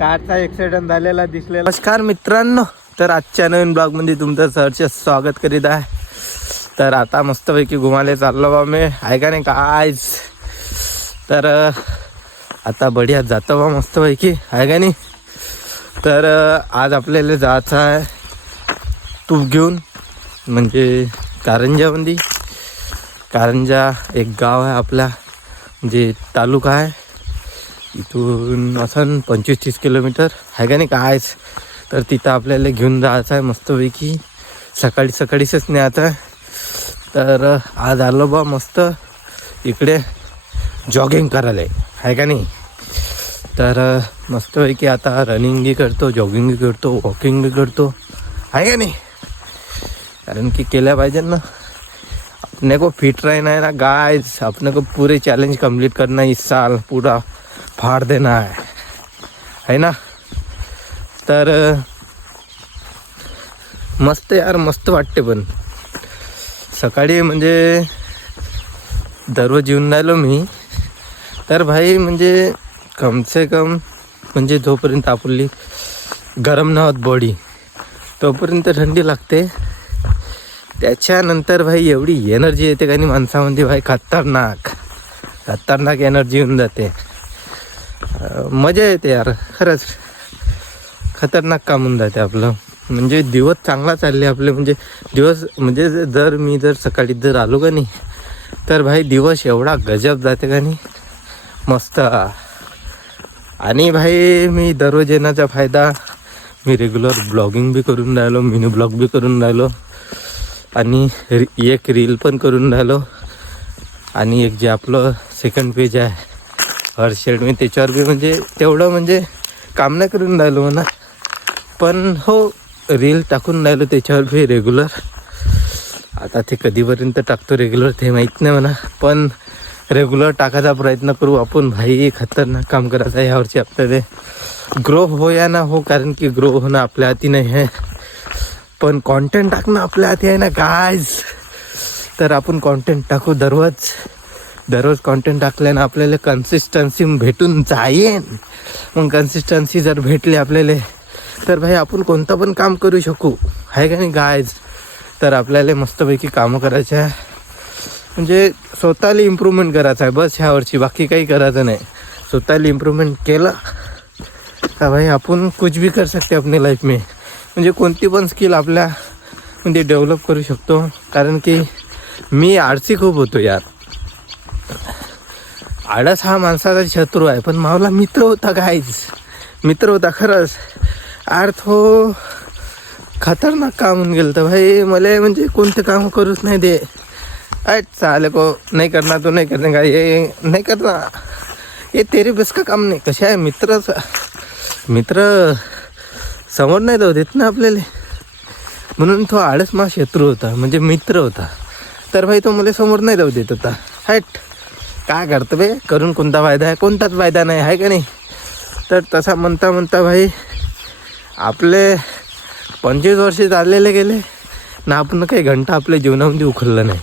कारचा ॲक्सिडेंट झालेला दिसलेला. नमस्कार मित्रांनो, तर आजच्या नवीन ब्लॉगमध्ये तुमचं सहर्ष स्वागत करीत आहे. तर आता मस्तपैकी घुमाले चाललो बा मी, आहे का नाही काय. तर आता बढिया जातो बा मस्तपैकी, आहे का नाही. तर आज आपल्याला जायचं आहे तूप घेऊन, म्हणजे कारंजामध्ये. कारंजा एक गाव आहे आपला, म्हणजे तालुका आहे. इथून असं 25-30 किलोमीटर आहे का नाही कायच. तर तिथं आपल्याला घेऊन जायचं आहे मस्तपैकी, सकाळीच न्यायचं आहे. तर आज आलो बा मस्त इकडे जॉगिंग करायला, आहे का नाही. तर मस्तपैकी आता रनिंगही करतो, जॉगिंगही करतो, वॉकिंगही करतो, आहे का नाही. कारण की केल्या पाहिजे ना, अपने को फिट रहना है ना गाइस. अपने को पूरे चैलेंज कंप्लीट करना है, इस साल पूरा फाड़ देना है ना. तर मस्त यार, मस्त वाटते. पण सकाळी म्हणजे दररोज येऊन राहिलो मी, तर भाई म्हणजे कमसे कम म्हणजे जोपर्यंत आपली गरम न होत बॉडी तोपर्यंत थंडी लागते. त्याच्यानंतर भाई एवढी एनर्जी येते का नाही माणसामध्ये भाई, खतरनाक एनर्जी येऊन जाते. मजा येते यार, खरंच खतरनाक काम होऊन जाते आपलं. म्हणजे दिवस चांगला चालले आपले, म्हणजे दिवस म्हणजे मी जर सकाळी जर आलो का नाही, तर भाई दिवस एवढा गजब जाते का नाही, मस्त. आणि भाई मी दररोज येण्याचा फायदा, मी रेग्युलर ब्लॉगिंग बी करून राहिलो, मिनी ब्लॉग बी करून राहिलो, आणि एक रील पण करून राहिलो, आणि एक जे आपलं सेकंड पेज आहे हर्षेड, मी त्याच्यावर बी म्हणजे तेवढं म्हणजे काम नाही करून राहिलो म्हणा, पण हो रील टाकून राहिलो त्याच्यावर बी रेग्युलर. आता ते कधीपर्यंत टाकतो रेग्युलर ते माहीत नाही म्हणा, पण रेग्युलर टाकायचा प्रयत्न करू आपण. भाई खतरनाक काम करायचं आहे यावरची आपल्याला. ग्रो हो या ना हो, कारण की ग्रो होणं आपल्या हाती नाही आहे, पण कॉन्टेंट टाकणं आपल्या हाती आहे ना गाईज. तर आपण कॉन्टेंट टाकू, दररोज कॉन्टेंट टाकल्यानं आपल्याला कन्सिस्टन्सी भेटून जाईन. मग कन्सिस्टन्सी जर भेटली आपल्याला, तर भाई आपण कोणतं पण काम करू शकू, आहे का नाही गाईज. तर आपल्याला मस्तपैकी कामं करायचं आहे, म्हणजे स्वतःला इम्प्रूव्हमेंट करायचं आहे बस ह्यावरची, बाकी काही करायचं नाही. स्वतःला इम्प्रूव्हमेंट केलं का भाई आपण कुछ भी कर सकते अपनी लाईफ में. म्हणजे कोणती पण स्किल आपल्या म्हणजे डेव्हलप करू शकतो. कारण की मी आळसी खूप होतो यार. आळस हा माणसाचा शत्रू आहे, पण मावला मित्र होता गाईज, मित्र होता खरंच. अर्थ हो खतरनाक काम होऊन गेलं तर भाई, मला म्हणजे कोणते काम करूच नाही दे. चाले को नाही करना तो नाही करने का, ये नाही करना, ये तेरे बस का काम नाही. कशा आहे मित्र समोर नाही जाऊ देत ना आपल्याला, म्हणून तो आळस मा शत्रू होता, म्हणजे मित्र होता. तर भाई तो मला समोर नाही जाऊ देत होता. काय करतं बे, करून कोणता फायदा आहे, कोणताच फायदा नाही, आहे का नाही. तर तसा म्हणता भाई आपले 25 वर्ष चाललेले गेले ना, आपण काही घंटा आपल्या जीवनामध्ये उखललं नाही,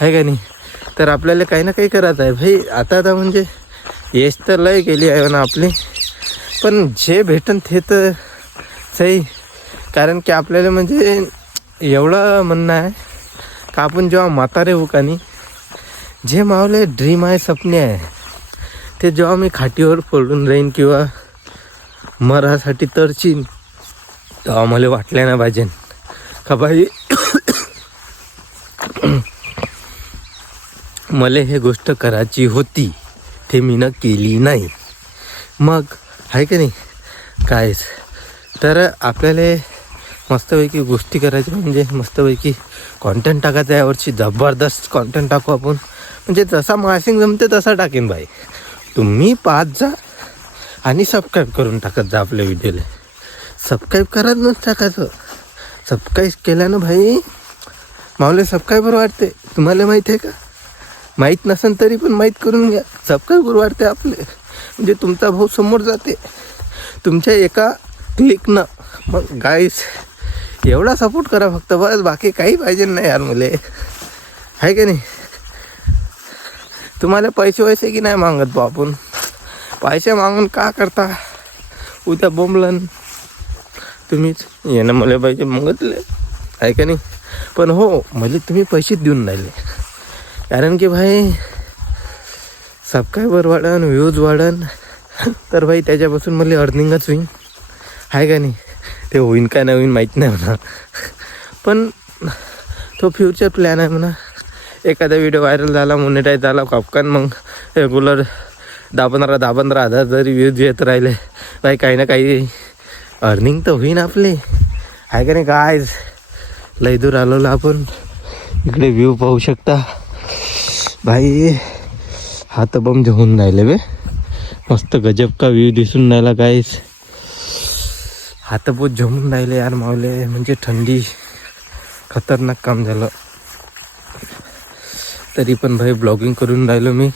आहे का नाही. तर आपल्याला काही ना काही करायचं आहे भाई. आता म्हणजे यश तर लय केली आहे ना आपली, पण जे भेटन ते तर सही. कारण की आपल्याला म्हणजे एवढं म्हणणं आहे का आपण जेव्हा म्हातारे होऊ का नाही, जे मावले ड्रीम आहे, सपने आहे, ते जेव्हा मी खाटीवर पडून राहीन किंवा मरासाठी तरचीन, तेव्हा मला वाटलं ना पाहिजे का भाई मला हे गोष्ट करायची होती, ते मी न केली नाही. मग आहे का नाही कायच. तर आपल्याला मस्तपैकी गोष्टी करायच्या, म्हणजे मस्तपैकी कॉन्टेंट टाकायचं. यावरची जबरदस्त कॉन्टेंट टाकू आपण, म्हणजे जसा मासिंग जमते तसा टाकेन भाई. तुम्ही पाहत जा आणि सबस्क्राईब करून टाकत जा आपल्या व्हिडिओला. सबस्क्राईब करत टाकायचं. सबस्क्राईब केल्यानं भाई मावले सबस्क्राईबर वाटते. तुम्हाला माहीत आहे का? माहीत नसेल तरी पण माहीत करून घ्या. सबस्क्राईबर वाटते आपले, म्हणजे तुमचा भाऊ समोर जाते तुमच्या एका क्लिकनं. मग गाईस एवढा सपोर्ट करा फक्त, बस बाकी काही पाहिजे नाही यार मला, आहे का नाही. तुम्हाला पैसे की नाही मागत बा आपण, पैसे मागून का करता, उद्या बोंबलन तुम्हीच येणं मला पाहिजे मंगतले आहे का नाही. पण हो म्हणजे तुम्ही पैसे देऊन राहिले, कारण की भाई सबस्क्रायबर वाढन व्ह्यूज वाढन तर भाई त्याच्यापासून मला अर्निंगच होईन आहे का नाही. ते होईन का नाही होईन माहीत नाही म्हणा, पण तो फ्युचर प्लॅन आहे म्हणा. एखादा व्हिडिओ व्हायरल झाला, मोनेटाईज झाला, कॉपकन मग रेग्युलर 10-15 हजार जरी व्ह्यूज येत राहिले भाई काही ना काही अर्निंग तर होईन आपले आहे का नाही. काय लय दूर आलो आपण, इकडे व्ह्यू पाहू शकता भाई. हात बम होऊन राहिले बे, मस्त गजब का व्ह्यू दिसून राहिला गाईस. हातपोत जमून राहिले यार मावले, म्हणजे थंडी खतरनाक काम झालं. तरी पण भाई ब्लॉगिंग करून राहिलो मी.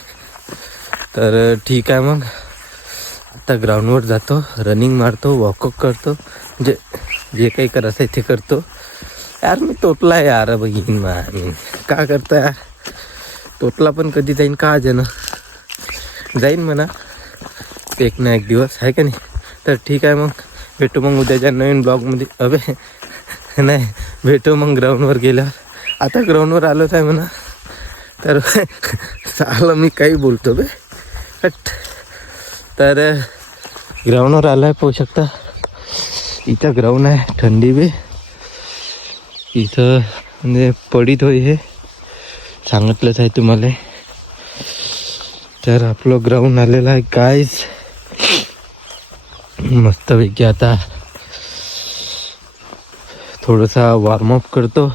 तर ठीक आहे, मग आता ग्राउंडवर जातो, रनिंग मारतो, वॉकअप करतो, म्हणजे जे काही करायचं आहे ते करतो. यार मी तोटला यार बघीन मी का करतो यार. तोटला पण कधी जाईन का जण जाईन म्हणा एक ना एक दिवस आहे का नाही. तर ठीक आहे, मग भेटू मग उद्याच्या नवीन ब्लॉगमध्ये. अबे नाही, भेटू मग ग्राउंडवर गेल्यावर. आता ग्राउंडवर आलोच आहे म्हणा. तर चालं मी काही बोलतो बे हट. तर ग्राउंडवर आलो आहे, पाहू शकता इथं ग्राउंड आहे. थंडी बे इथं म्हणजे पडीत होई हे सांगितलंच आहे तुम्हाला. तर आपलं ग्राउंड आलेलं आहे गाईज मस्तपैकी. आता थोडासा वॉर्मअप करतो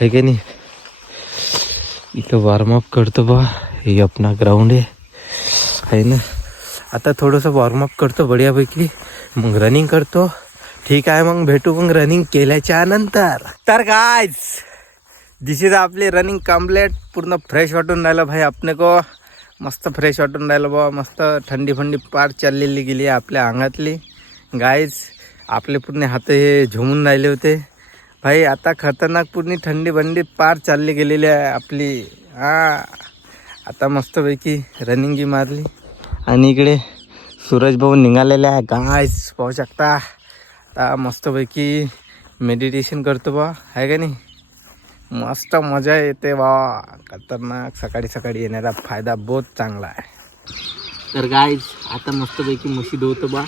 है की नाही. इथं वॉर्मअप करतो बा, हे आपला ग्राउंड आहे ना. आता थोडंसं वॉर्मअप करतो बढियापैकी, मग रनिंग करतो. ठीक आहे, मग भेटू मग रनिंग केल्याच्या नंतर. तर गाईज दिस इज आपली रनिंग कम्प्लीट. पूर्ण फ्रेश वाटून राहिलं भाई आपने को, मस्त फ्रेश वाटून राहिलं बा. मस्त थंडी फंडी पार चाललेली गेली आहे आपल्या अंगातली गाईज. आपले पूर्ण हात हे झोमून राहिले होते भाई. आता खतरनाक पूर्ण थंडी बंडी पार चालली गेलेली आहे आपली. हां आता मस्तपैकी रनिंगी मारली. आणि इकडे सूरज भाऊ निघालेले आहे गाईज, पाहू शकता. आता मस्तपैकी मेडिटेशन करतो बा आहे का नाही. मस्त मजा येते बा. खतरनाक सकाळी सकाळी येण्याचा फायदा बहुत चांगला आहे. तर गाईज आता मस्तपैकी म्हशी धुवतो बा.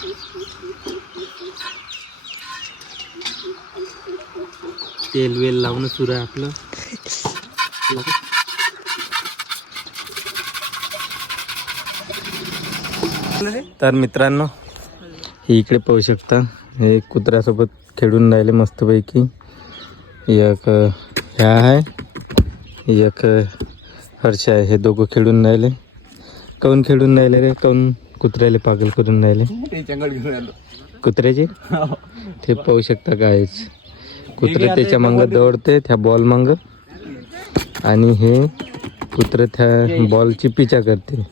तेल वेल लावणं सुरू आहे आपलं. तर मित्रांनो हे इकडे पाहू शकता, हे कुत्र्यासोबत खेळून राहिले मस्तपैकी. एक ह्या आहे, एक हर्ष आहे. हे दोघं खेळून राहिले. काऊन खेळून राहिले रे, काऊन कुत्र्याले पागल करून राहिले कुत्र्याचे. ते पाहू शकता गाईच, कुत्रे त्याच्या मागं दौडते त्या बॉल मागं, आणि हे कुत्रे त्या बॉलची पिछा करते.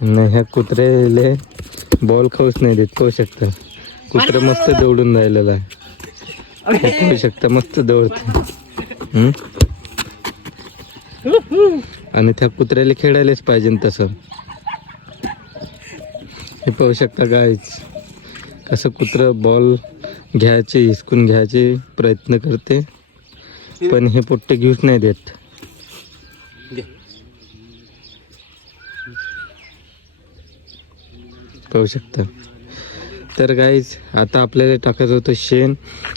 आणि ह्या कुत्र्याले बॉल खाऊच नाही देत. पाहू शकता कुत्रे मस्त दौडून राहिलेलं आहे. हे पाहू शकता मस्त दौडते. आणि त्या कुत्र्याला खेळायलाच पाहिजे तसं. हे पाहू शकता गाईच, कसं कुत्रं बॉल घ्यायचे, हिसकून घ्यायचे प्रयत्न करते, पण हे पोट्टे घेऊच नाही देत. पाहू शकता. तर गाईज आता आपल्याला टाकायचं होतं शेण,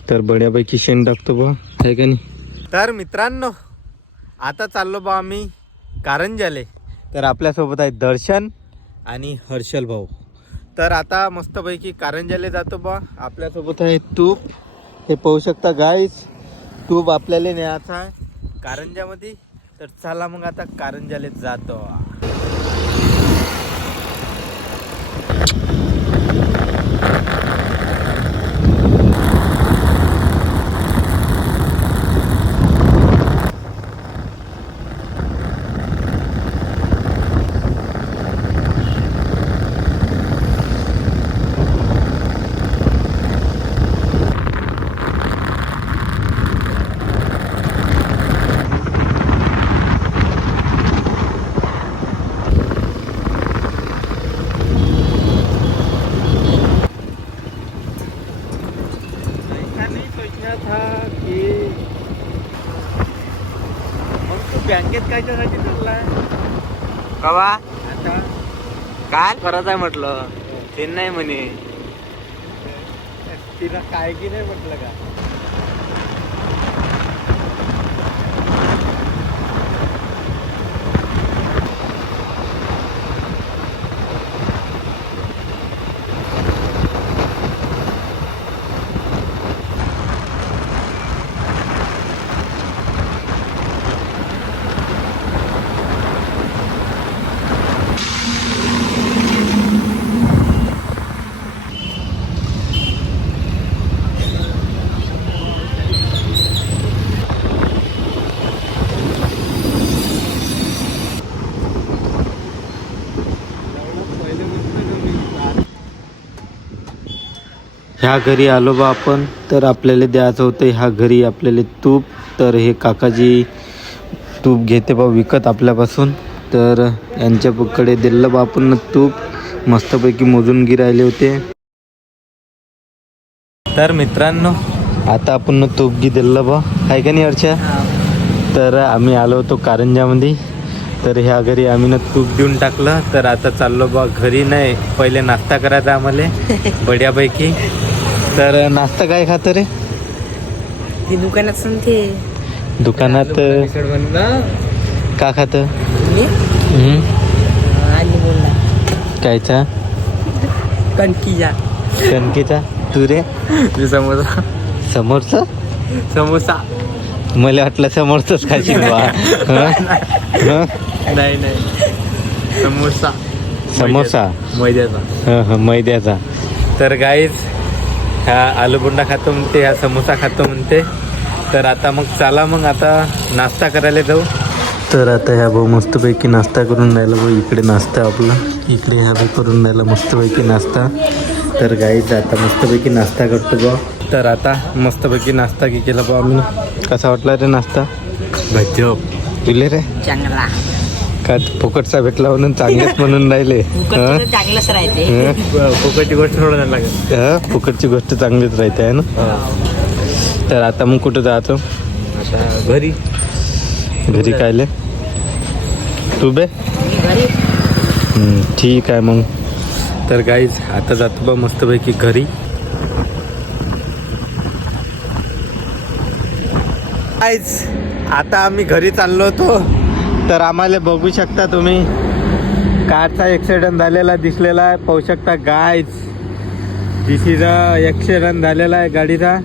तर बड्यापैकी शेण टाकतो बा आहे का नाही. तर मित्रांनो आता चाललो बा आम्ही कारंजाले. तर आपल्यासोबत आहे दर्शन आणि हर्षल भाऊ. तर आता मस्तपैकी कारंजाले जातो बा. आपल्यासोबत आहे तूप. हे पाहू शकता गाईज, तूप आपल्याला न्यायचं आहे कारंजामध्ये. तर चला मग आता कारंजाले जातो. बँकेत कायच्यासाठी चाललाय कवा आता? काल परत आहे म्हटलं चेन्नई म्हणे. तिला काय की नाही म्हटलं का? ह्या घरी आलो बा आपण, तर आपल्याला द्यायचं होतं ह्या घरी आपल्याला तूप. तर हे काकाजी तूप घेते बा विकत आपल्यापासून. तर यांच्याकडे दिलं बा आपण तूप, मस्तपैकी मोजून गिरायले होते. तर मित्रांनो आता आपण तूप घी दिलं बा, आहे का नाही अर्चा? तर आम्ही आलो होतो कारंजामध्ये. तर ह्या घरी आम्ही ना तूप देऊन टाकलं. तर आता चाललो बा घरी. नाही, पहिले नाश्ता करायचा आम्हाला बढियापैकी. तर नाश्ता काय खातं रे? ते दुकानात सांगते. दुकानात का खातं? आणि बोलला कायचा? कणकीचा. कणकीचा? तू रे? समोसा. समोरचा? समोसा मला वाटलं समोरचंच खाशील बा. नाही नाही समोसा. समोसा मैद्याचा. मैद्याचा. तर गाईज ह्या आलूबोंडा खातो म्हणते, ह्या समोसा खातो म्हणते. तर आता मग चला मग आता नाश्ता करायला जाऊ. तर आता ह्या भाऊ मस्तपैकी नाश्ता करून राहिला भाऊ. इकडे नाश्ता आपला, इकडे ह्या भाऊ करून राहिला मस्तपैकी नाश्ता. तर गाईज आता मस्तपैकी नाश्ता करतो बा. तर आता मस्तपैकी नाश्ता की केला बा आम्ही. कसा वाटला रे नाश्ता? गजब. तुले रे चांगला. का फुकटचा भेटला म्हणून चांगलेच म्हणून राहिले? चांगलंच राहते. फुकटची गोष्ट थोडं नाही लागत. फुकटची गोष्ट चांगलीच राहते आहे ना. तर आता मग कुठं जायचं? आता घरी. घरी कायले? तू बे? घरी. ठीक आहे मग. तर गाईज आता जातो बा मस्तपैकी घरी. गाईज आता आम्ही घरी चाललो होतो. तर आम्हाला बघू शकता तुम्ही, कारचा ॲक्सिडेंट झालेला दिसलेला आहे. पाहू शकता गाईज, दिस इज ॲक्सिडेंट झालेला आहे गाडीचा.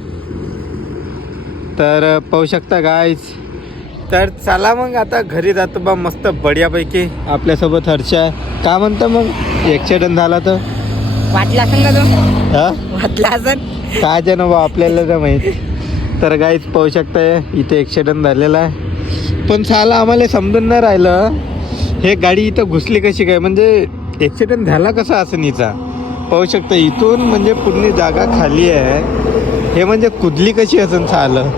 तर पाहू शकता गाईज. तर चला मग आता घरी जातो बा मस्त बढियापैकी. आपल्यासोबत हर्षा. का म्हणतं मग ॲक्सिडेंट झाला तर? वाटला असेल का तो? हा, वाटला असेल. काय जण बा आपल्याला तर माहिती. तर गाईज पाहू शकताय इथे ॲक्सिडेंट झालेला आहे. पण साला आम्हाला समजून नाही राहिलं, हे गाडी इथं घुसली कशी काय? म्हणजे ॲक्सिडेंट झाला कसा असं हिचा? पाहू शकता इथून म्हणजे पूर्ण जागा खाली आहे. हे म्हणजे कुदली कशी असं सालं?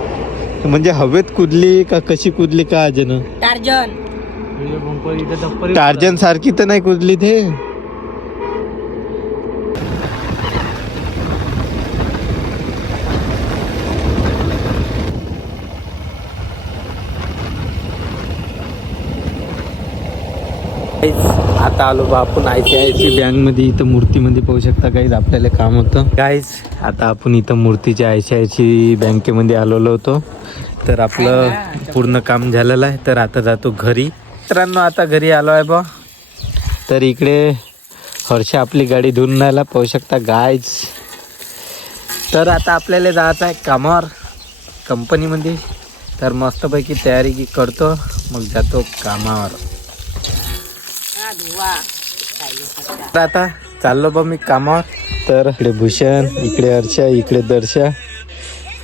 म्हणजे हवेत कुदली का कशी कुदली का अजून? टार्जन सारखी तर नाही कुदली ते. आता आलो बा आपण ICICI बँकमध्ये. इथं मूर्तीमध्ये पाहू शकता गाईज आपल्याला काम होतं. गाईज आता आपण इथं मूर्तीच्या ICICI बँकेमध्ये आलेलो होतो. तर आपलं पूर्ण काम झालेलं आहे. तर आता जातो घरी. मित्रांनो आता घरी आलो आहे बा. तर इकडे हर्षा आपली गाडी धुवून राहिला, पाहू शकता गाईज. तर आता आपल्याला जायचं आहे कामावर कंपनीमध्ये. तर मस्तपैकी तयारी करतो, मग जातो कामावर. तर आता चाललो बा मी कामावर. तर इकडे भूषण, इकडे हर्षा, इकडे दर्शा.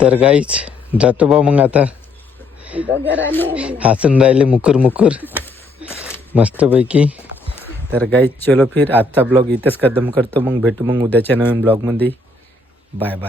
तर गाईच जातो बा मग आता. हसून राहिले मुकुर मुकुर मस्तपैकी. तर गाईच चलो फिर आजचा ब्लॉग इथेच खतम करतो. मग भेटू मग उद्याच्या नवीन ब्लॉगमध्ये. Bye bye.